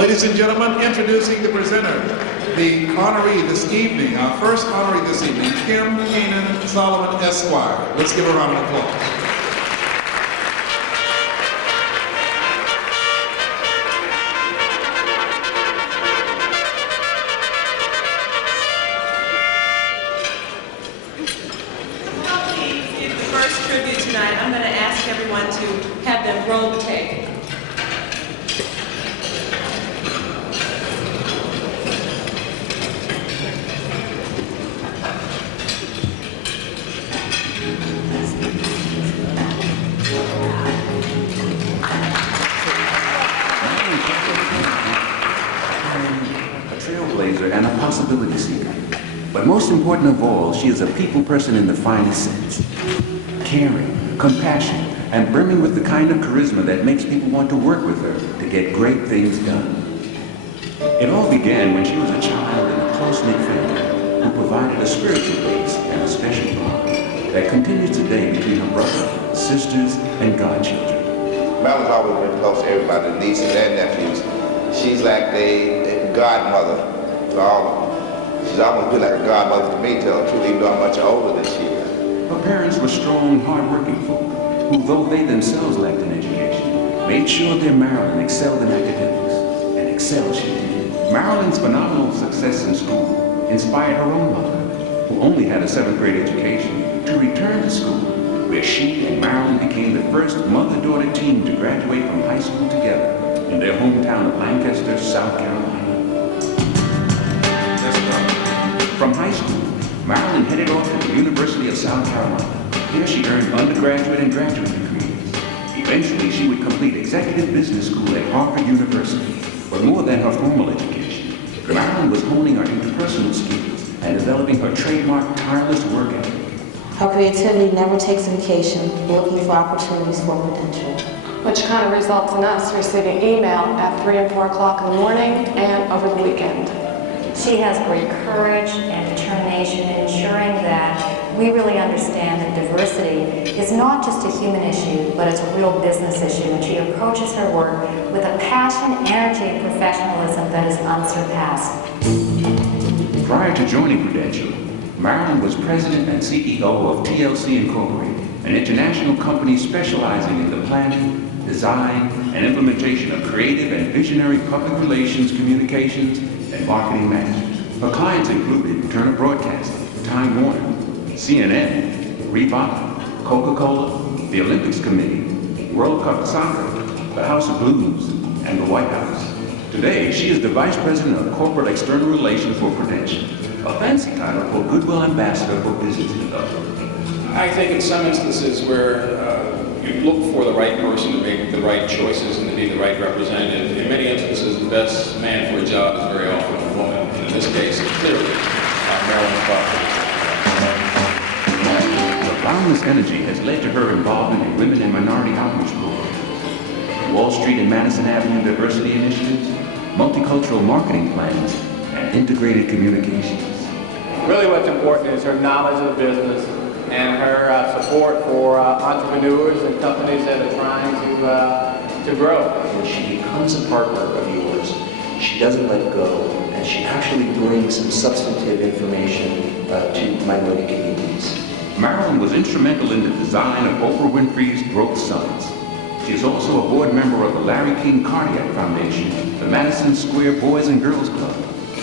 Ladies and gentlemen, introducing the presenter, the honoree this evening, our first honoree this evening, Kim Canaan Solomon Esquire. Let's give her a round of applause. I'm going to ask everyone to have them roll the tape. A trailblazer and a possibility seeker. But most important of all, she is a people person in the finest sense. Caring, compassionate, and brimming with the kind of charisma that makes people want to work with her to get great things done. It all began when she was a child in a close-knit family who provided a spiritual base and a special bond that continues today between her brothers, sisters, and godchildren. Marilyn's always been close to everybody, the nieces and nephews. She's like the godmother to all of them. She's almost been like a godmother to me, to tell the truth, even though I'm much older than she is. Her parents were strong, hard-working folk who, though they themselves lacked an education, made sure their Marilyn excelled in academics, and excel she did. Marilyn's phenomenal success in school inspired her own mother, who only had a 7th grade education, to return to school, where she and Marilyn became the first mother-daughter team to graduate from high school together in their hometown of Lancaster, South Carolina. From high school, Marilyn headed off to the University of South Carolina. Here she earned undergraduate and graduate degrees. Eventually, she would complete executive business school at Harvard University. But more than her formal education, Marilyn was honing her interpersonal skills and developing her trademark tireless work ethic. Her creativity never takes vacation, looking for opportunities for potential. Which kind of results in us receiving email at 3 and 4 o'clock in the morning and over the weekend. She has great courage and determination in ensuring that we really understand that diversity is not just a human issue, but it's a real business issue, and she approaches her work with a passion, energy, and professionalism that is unsurpassed. Prior to joining Prudential, Marilyn was president and CEO of TLC Incorporated, an international company specializing in the planning, design, and implementation of creative and visionary public relations, communications, and marketing management. Her clients included Turner Broadcasting, Time Warner, CNN, Reebok, Coca-Cola, the Olympics Committee, World Cup Soccer, the House of Blues, and the White House. Today, she is the Vice President of Corporate External Relations for Prudential, a fancy title for Goodwill Ambassador for Business Development. I think in some instances where you look for the right person to make the right choices and to be the right representative, in many instances the best man for a job is very often a woman, and in this case, clearly, Marilyn Crawford. Boundless energy has led to her involvement in women and minority outreach programs, Wall Street and Madison Avenue diversity initiatives, multicultural marketing plans, and integrated communications. Really what's important is her knowledge of the business and her support for entrepreneurs and companies that are trying to grow. When she becomes a partner of yours, she doesn't let go, and she actually brings some substantive information to minority communities. Marilyn was instrumental in the design of Oprah Winfrey's Growth Summits. She is also a board member of the Larry King Cardiac Foundation, the Madison Square Boys and Girls Club,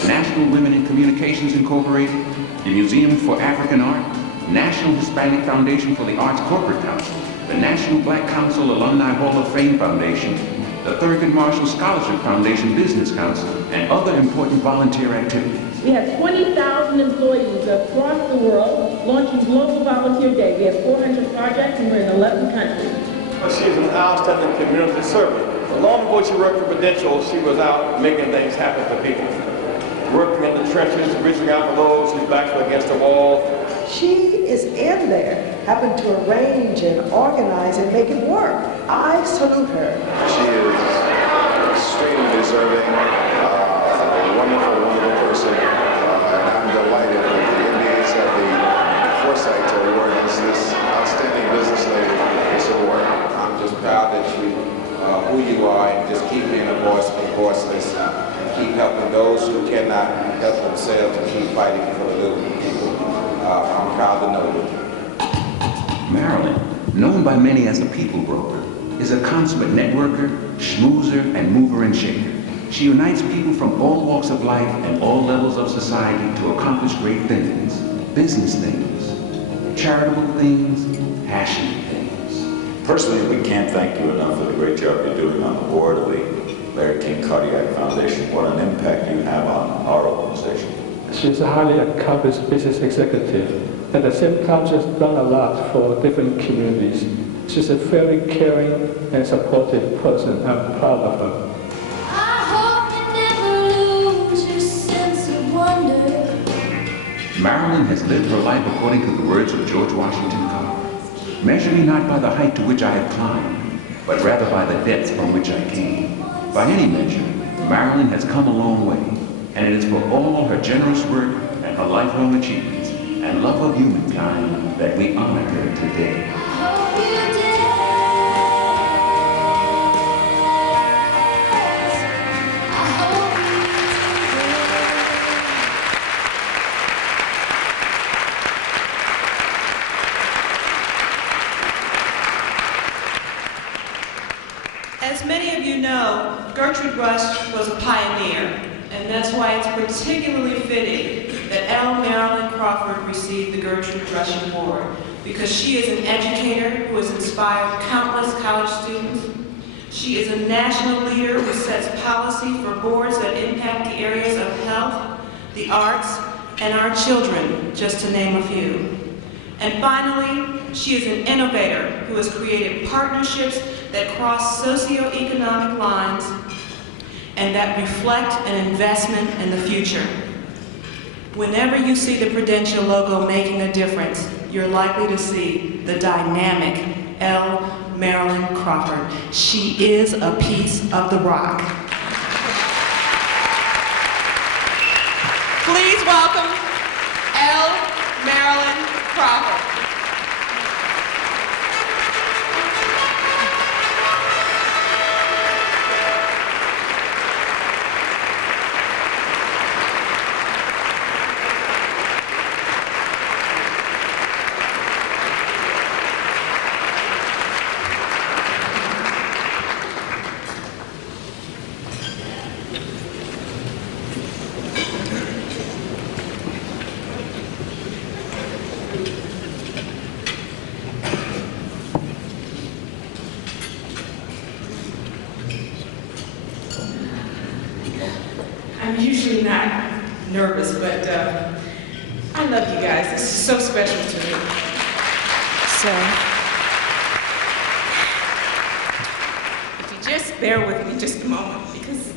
National Women in Communications Incorporated, the Museum for African Art, National Hispanic Foundation for the Arts Corporate Council, the National Black Council Alumni Hall of Fame Foundation, the Thurgood Marshall Scholarship Foundation Business Council, and other important volunteer activities. We have 20,000 employees across the world launching Global Volunteer Day. We have 400 projects and we're in 11 countries. She is an outstanding community servant. Long before she worked for Prudential, she was out making things happen for people. Working in the trenches, reaching out for those whose backs were against the wall. She is in there, having to arrange and organize and make it work. I salute her. She is extremely deserving, a wonderful, wonderful person, and I'm delighted that the MBAs have the foresight to award this outstanding business lady this award. I'm just proud that you, who you are, and just keep being a voiceless and those who cannot help themselves to keep fighting for the little people. I'm proud to know you. Marilyn, known by many as the people broker, is a consummate networker, schmoozer, and mover and shaker. She unites people from all walks of life and all levels of society to accomplish great things, business things, charitable things, passionate things. Personally, we can't thank you enough for the great job you're doing on the board of the Larry King Cardiac Foundation. What an impact you have on our organization. She's a highly accomplished business executive. At the same time, she's done a lot for different communities. She's a very caring and supportive person. I'm proud of her. Marilyn has lived her life according to the words of George Washington Carver. Measure me not by the height to which I have climbed, but rather by the depths from which I came. By any measure, Marilyn has come a long way, and it is for all her generous work and her lifelong achievements and love of humankind that we honor her today. As many of you know, Gertrude Rush was a pioneer, and that's why it's particularly fitting that Marilyn Crawford received the Gertrude Rush Award, because she is an educator who has inspired countless college students. She is a national leader who sets policy for boards that impact the areas of health, the arts, and our children, just to name a few. And finally, she is an innovator who has created partnerships that cross socioeconomic lines and that reflect an investment in the future. Whenever you see the Prudential logo making a difference, you're likely to see the dynamic Marilyn Crawford. She is a piece of the rock. Please welcome Marilyn Crawford. I'm usually not nervous, but I love you guys. This is so special to me. So, if you just bear with me just a moment, because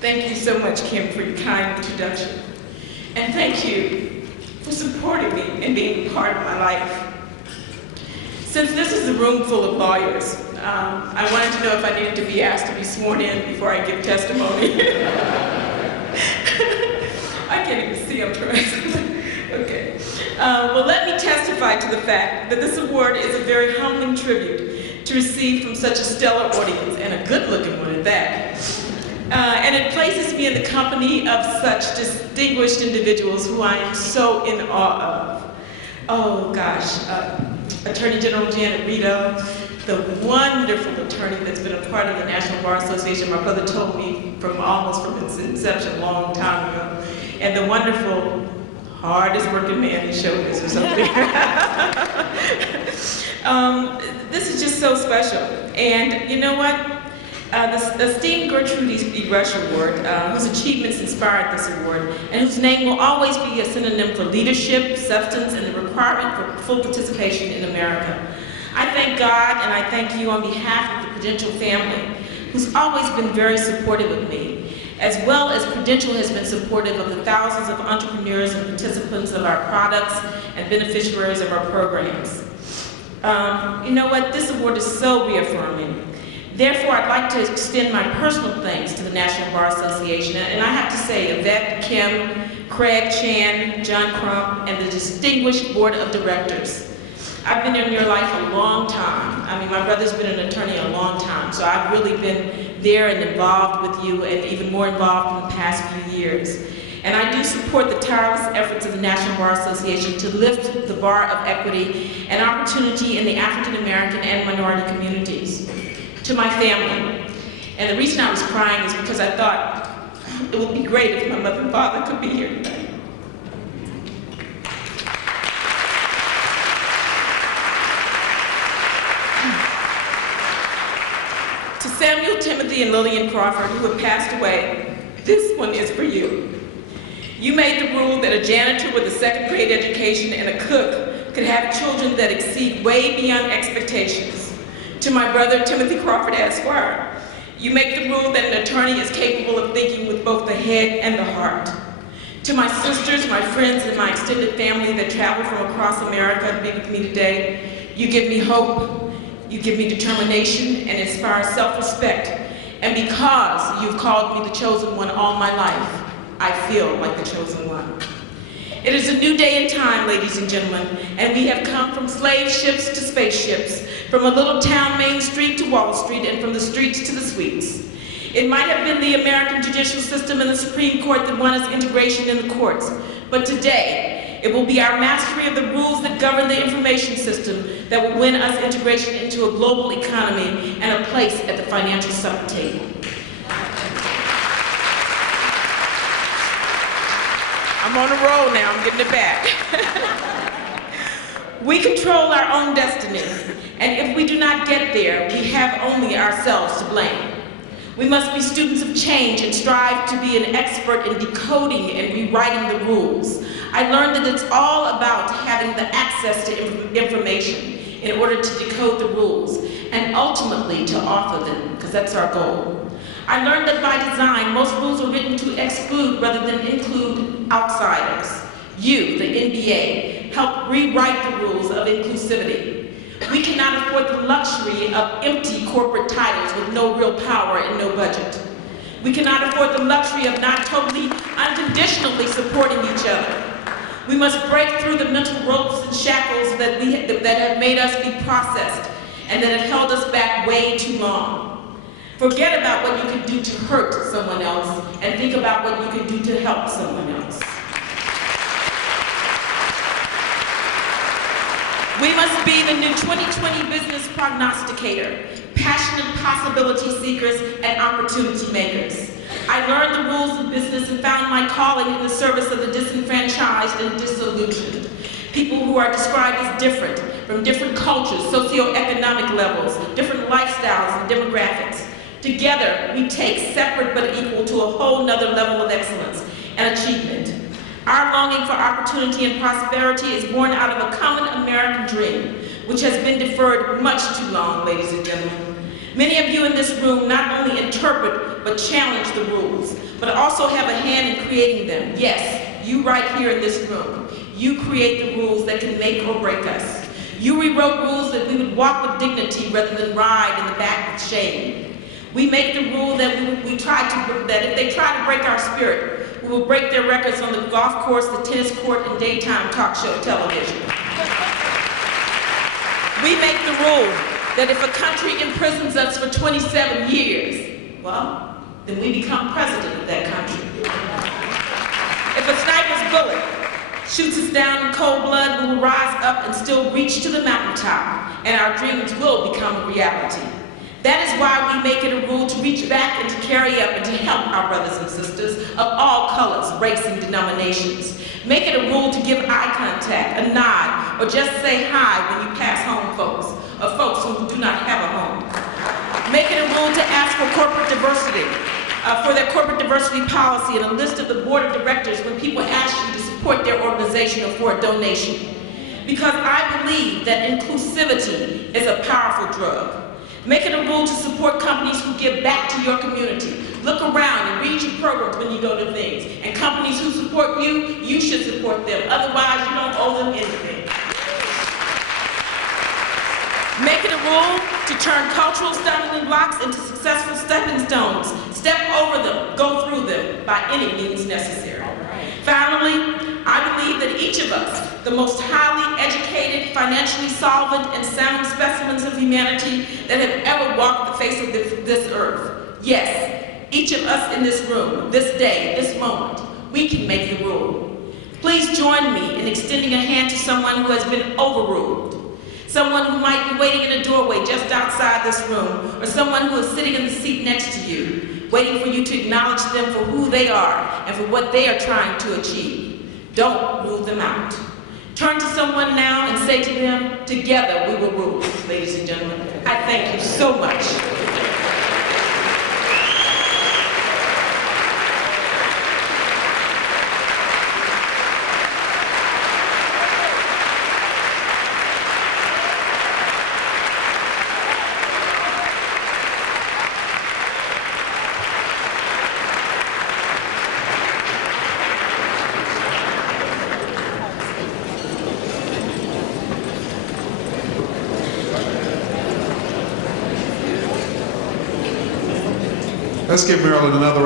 thank you so much, Kim, for your kind introduction. And thank you for supporting me and being part of my life. Since this is a room full of lawyers, I wanted to know if I needed to be asked to be sworn in before I give testimony. I can't even see, I'm trying. Okay. Well, let me testify to the fact that this award is a very humbling tribute to receive from such a stellar audience, and a good-looking one at that. And it places me in the company of such distinguished individuals who I am so in awe of. Oh gosh, Attorney General Janet Rito, the wonderful attorney that's been a part of the National Bar Association. My brother told me from its inception a long time ago. And the wonderful, hardest working man in showbiz or something. This is just so special. And you know what? The esteemed Gertrude E. Rush Award, whose achievements inspired this award, and whose name will always be a synonym for leadership, substance, and the requirement for full participation in America. I thank God and I thank you on behalf of the Prudential family, who's always been very supportive of me, as well as Prudential has been supportive of the thousands of entrepreneurs and participants of our products and beneficiaries of our programs. You know what? This award is so reaffirming. Therefore, I'd like to extend my personal thanks to the National Bar Association, and I have to say, Yvette, Kim, Craig Chan, John Crump, and the distinguished Board of Directors. I've been in your life a long time. I mean, my brother's been an attorney a long time, so I've really been there and involved with you, and even more involved in the past few years. And I do support the tireless efforts of the National Bar Association to lift the bar of equity and opportunity in the African American and minority communities. To my family, and the reason I was crying is because I thought it would be great if my mother and father could be here today. To Samuel, Timothy, and Lillian Crawford, who have passed away, this one is for you. You made the rule that a janitor with a second grade education and a cook could have children that exceed way beyond expectations. To my brother, Timothy Crawford, Esquire, you make the rule that an attorney is capable of thinking with both the head and the heart. To my sisters, my friends, and my extended family that travel from across America to be with me today, you give me hope, you give me determination, and inspire self-respect. And because you've called me the chosen one all my life, I feel like the chosen one. It is a new day and time, ladies and gentlemen, and we have come from slave ships to spaceships, from a little town Main Street to Wall Street, and from the streets to the suites. It might have been the American judicial system and the Supreme Court that won us integration in the courts, but today, it will be our mastery of the rules that govern the information system that will win us integration into a global economy and a place at the financial supper table. I'm on a roll now, I'm getting it back. We control our own destiny, and if we do not get there, we have only ourselves to blame. We must be students of change and strive to be an expert in decoding and rewriting the rules. I learned that it's all about having the access to information in order to decode the rules, and ultimately to author them, because that's our goal. I learned that by design, most rules are written to exclude rather than include outsiders. You, the NBA, help rewrite the rules of inclusivity. We cannot afford the luxury of empty corporate titles with no real power and no budget. We cannot afford the luxury of not totally, unconditionally supporting each other. We must break through the mental ropes and shackles that have made us be processed and that have held us back way too long. Forget about what you can do to hurt someone else and think about what you can do to help someone else. We must be the new 2020 business prognosticator, passionate possibility seekers, and opportunity makers. I learned the rules of business and found my calling in the service of the disenfranchised and disillusioned. People who are described as different, from different cultures, socioeconomic levels, different lifestyles and demographics. Together, we take separate but equal to a whole nother level of excellence and achievement. Our longing for opportunity and prosperity is born out of a common American dream, which has been deferred much too long, ladies and gentlemen. Many of you in this room not only interpret but challenge the rules, but also have a hand in creating them. Yes, you right here in this room. You create the rules that can make or break us. You rewrote rules that we would walk with dignity rather than ride in the back with shame. We make the rule that that if they try to break our spirit, we will break their records on the golf course, the tennis court, and daytime talk show television. We make the rule that if a country imprisons us for 27 years, well, then we become president of that country. If a sniper's bullet shoots us down in cold blood, we will rise up and still reach to the mountaintop, and our dreams will become a reality. That is why we make it a rule to reach back and to carry up and to help our brothers and sisters of all colors, race, and denominations. Make it a rule to give eye contact, a nod, or just say hi when you pass home folks, or folks who do not have a home. Make it a rule to ask for corporate diversity, for their corporate diversity policy and a list of the board of directors when people ask you to support their organization or for a donation. Because I believe that inclusivity is a powerful drug. Make it a rule to support companies who give back to your community. Look around and read your programs when you go to things. And companies who support you, you should support them. Otherwise, you don't owe them anything. Make it a rule to turn cultural stumbling blocks into successful stepping stones. Step over them, go through them by any means necessary. Finally, I believe that each of us, the most highly educated, financially solvent and sound specimens of humanity that have ever walked the face of this earth. Yes, each of us in this room, this day, this moment, we can make the rule. Please join me in extending a hand to someone who has been overruled, someone who might be waiting in a doorway just outside this room, or someone who is sitting in the seat next to you, waiting for you to acknowledge them for who they are and for what they are trying to achieve. Don't rule them out. Turn to someone now and say to them, together we will rule. Ladies and gentlemen, I thank you so much. Let's give Marilyn another